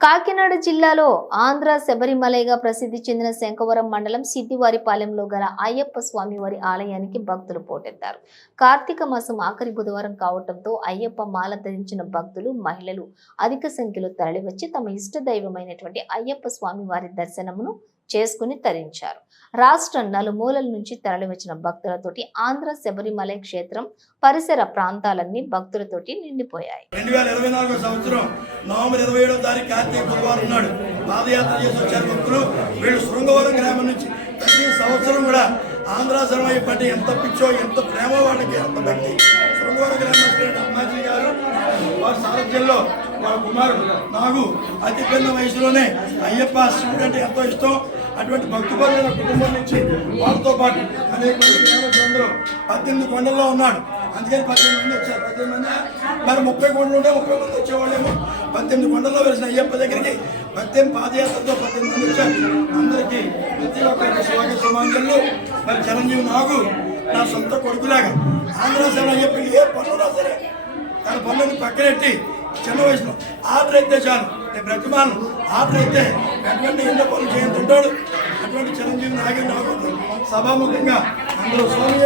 కాకినాడ జిల్లాలో ఆంధ్ర శబరిమలైగా ప్రసిద్ధి చెందిన శంకవరం మండలం సిద్దివారిపాలెంలో గల అయ్యప్ప స్వామివారి ఆలయానికి భక్తులు పోటెత్తారు. కార్తీక మాసం ఆఖరి బుధవారం కావడంతో అయ్యప్ప మాల ధరించిన భక్తులు మహిళలు అధిక సంఖ్యలో తరలివచ్చి తమ ఇష్ట దైవమైనటువంటి అయ్యప్ప స్వామివారి దర్శనమును చేసుకుని తరించారు. రాష్ట్ర నలుమూలల నుంచి తరలివచ్చిన భక్తులతోటి ఆంధ్ర శబరిమలై క్షేత్రం పరిసర ప్రాంతాలన్నీ భక్తులతోటి నిండిపోయాయి. రెండు వేల ఇరవై సంవత్సరం నవంబర్ ఇరవై ఏడవ తారీఖు కార్తీక బుధవారం ఉన్నాడు పాదయాత్ర చేసి వచ్చారు భక్తులు వీళ్ళు శృంగవరం గ్రామం నుంచి ప్రతి సంవత్సరం కూడా ఆంధ్ర సమయ పట్టి ఎంత పిచ్చో ఎంత ప్రేమ వాళ్ళకి ఎంత భక్తి శృంగవరం గ్రామస్తులైన అమ్మాజీ గారు వారి సారథ్యంలో వారి కుమారుడు నాకు అతి పెద్ద వయసులోనే అయ్యప్ప శివుడు అంటే ఎంతో ఇష్టం. అటువంటి భక్తుపరమైన కుటుంబం నుంచి వాళ్ళతో పాటు అనేక మంది గ్రామస్తులందరూ పద్దెనిమిది కొండల్లో ఉన్నాడు. అందుకని పద్దెనిమిది మంది వచ్చారు. పద్దెనిమిది మంది? మరి ముప్పై కొండలు ఉంటే ముప్పై మంది వచ్చేవాళ్ళేమో. పద్దెనిమిది కొండల్లో వేసిన అయ్యప్ప దగ్గరికి పద్దెనిమిది పాదయాత్రతో పద్దెనిమిది మంది వచ్చారు. అందరికీ ప్రతి ఒక్కరికి స్వాగత సుమాంజలు మరి చిరంజీవి నాగు నా సొంత కొడుకులాగా. ఆంధ్ర సేన అయ్యప్ప ఏ పనులు సరే తన పనులను పక్కనెట్టి చిన్న వయసులో ఆటలైతే అయితే చాలు నేను బ్రతిమాలను. అయితే ఎటువంటి ఎన్నో పనులు చేయంతుంటాడు అటువంటి చిరంజీవి నాగే నాకు సభాముఖంగా అందరూ స్వామి.